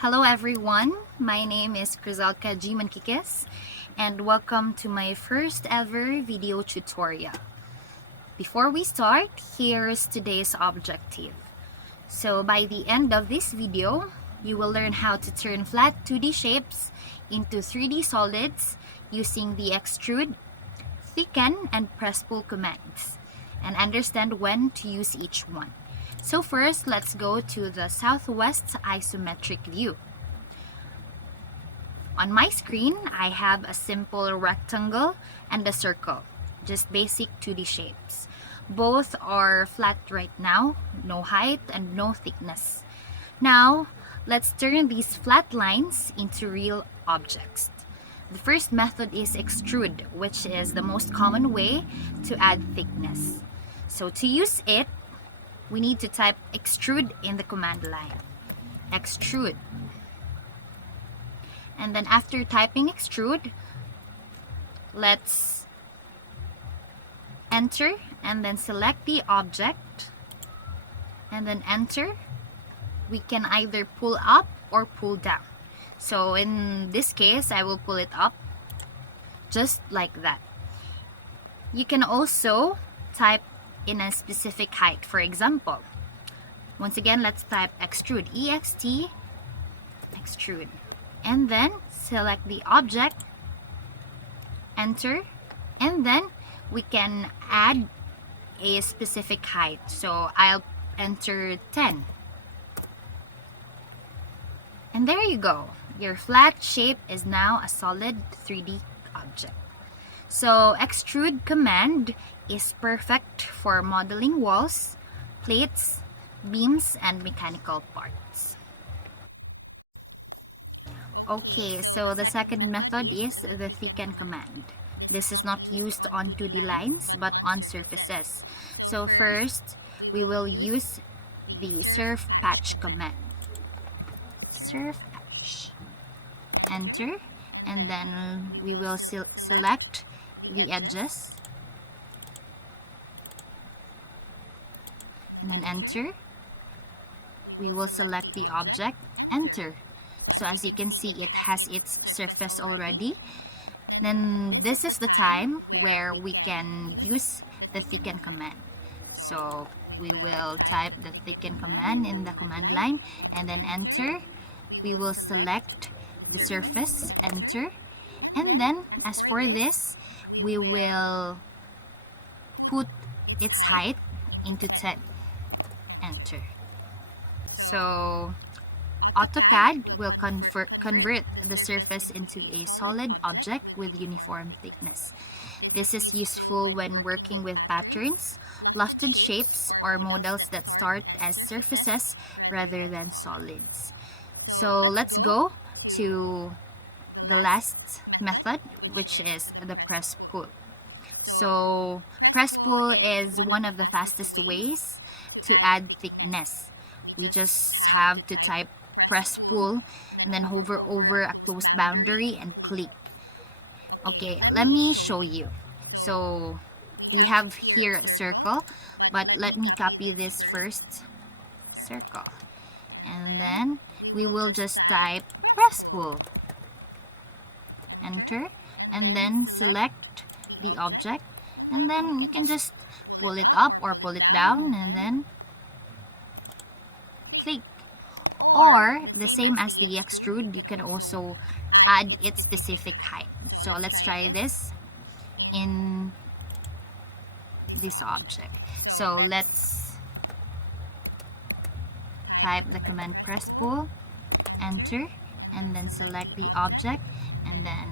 Hello everyone, my name is Crisalka G. Mankikis and welcome to my first ever video tutorial. Before we start, here's today's objective. So by the end of this video, you will learn how to turn flat 2D shapes into 3D solids using the extrude, thicken, and press pull commands, and understand when to use each one. So first, let's go to the southwest isometric view. On my screen, I have a simple rectangle and a circle, just basic 2D shapes. Both are flat right now, no height and no thickness. Now, let's turn these flat lines into real objects. The first method is extrude, which is the most common way to add thickness. So to use it, we need to type extrude in the command line. Extrude. And then after typing extrude, let's enter and then select the object and then enter. We can either pull up or pull down. So in this case, I will pull it up just like that. You can also type in a specific height. For example, once again, let's type extrude, EXT, extrude, and then select the object, enter, and then we can add a specific height. So I'll enter 10. And there you go. Your flat shape is now a solid 3D object. So extrude command is perfect for modeling walls, plates, beams, and mechanical parts. Okay, so the second method is the thicken command. This is not used on 2D lines but on surfaces. So first, we will use the surf patch command. Surf patch. Enter, and then we will select the edges. And then enter. We will select the object, enter. So as you can see, it has its surface already. Then this is the time where we can use the thicken command. So we will type the thicken command in the command line and then enter. We will select the surface, enter. And then as for this, we will put its height into 10, enter. So AutoCAD will convert the surface into a solid object with uniform thickness. This is useful when working with patterns, lofted shapes, or models that start as surfaces rather than solids. So let's go to the last method, which is the press pull. So press pull is one of the fastest ways to add thickness. We just have to type press pull and then hover over a closed boundary and click. Okay, let me show you. So we have here a circle, but let me copy this first circle. And then we will just type press pull, enter, and then select the object, and then you can just pull it up or pull it down and then click. Or the same as the extrude, you can also add its specific height. So let's try this in this object. So let's type the command press pull, enter, and then select the object, and then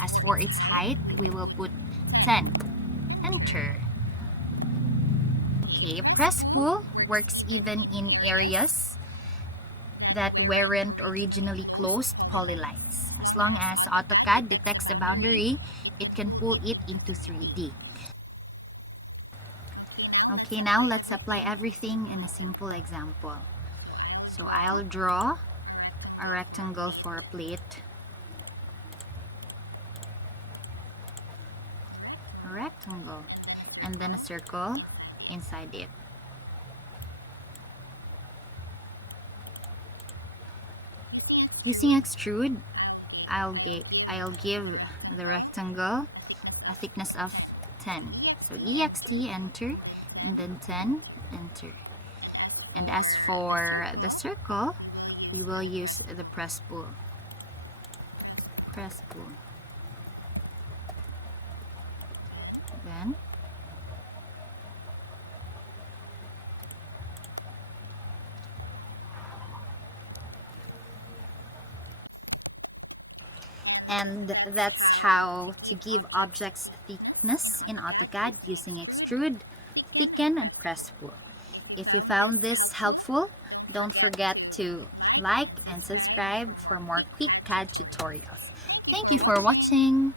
as for its height, we will put 10, enter. Okay, press pull works even in areas that weren't originally closed polylines. As long as AutoCAD detects the boundary, it can pull it into 3D. Okay, now let's apply everything in a simple example. So I'll draw a rectangle for a plate, a rectangle, and then a circle inside it. Using extrude, I'll give the rectangle a thickness of 10. So EXT, enter, and then 10, enter. And as for the circle, we will use the press pull. Press pull. Then and that's how to give objects thickness in AutoCAD using extrude, thicken, and press pull. If you found this helpful, don't forget to like and subscribe for more quick CAD tutorials. Thank you for watching.